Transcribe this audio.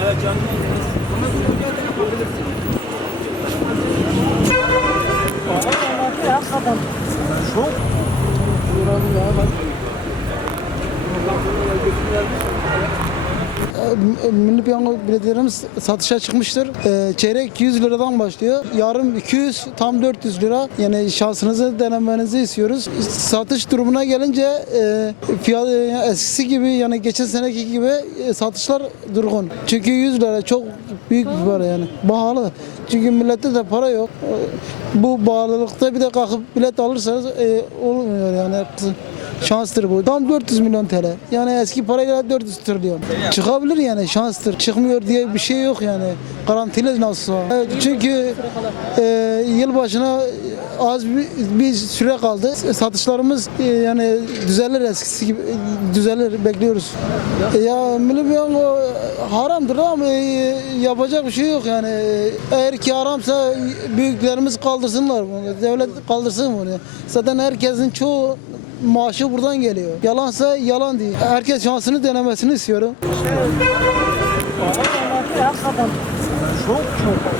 Evet canlı yayındayız. Ama bunu nerede yapabilirsin? Çok. E, Milli Piyango biletlerimiz satışa çıkmıştır. E, çeyrek 100 liradan başlıyor. Yarım 200, tam 400 lira. Yani şansınızı denemenizi istiyoruz. Satış durumuna gelince e, fiyat e, eskisi gibi yani geçen seneki gibi e, satışlar durgun. Çünkü 100 lira çok büyük bir para yani. Pahalı. Çünkü millette de para yok. Bu bağlılıkta bir de kalkıp bilet alırsanız olmuyor yani. Şanstır bu. Tam 400 milyon TL. Yani eski parayla 400 trilyon. Çıkabilir yani şanstır. Çıkmıyor diye bir şey yok yani. Garantili nasıl? Evet, çünkü e, yılbaşına az bir, bir süre kaldı. Satışlarımız e, yani düzelir eskisi gibi düzelir bekliyoruz. E, ya milli piyango haramdır ama e, yapacak bir şey yok yani. Eğer ki haramsa büyüklerimiz kaldırsınlar bunu. Devlet kaldırsın bunu. Zaten herkesin çoğu maaşı buradan geliyor. Yalansa yalan değil. Herkes şansını denemesini istiyorum. Çok çok.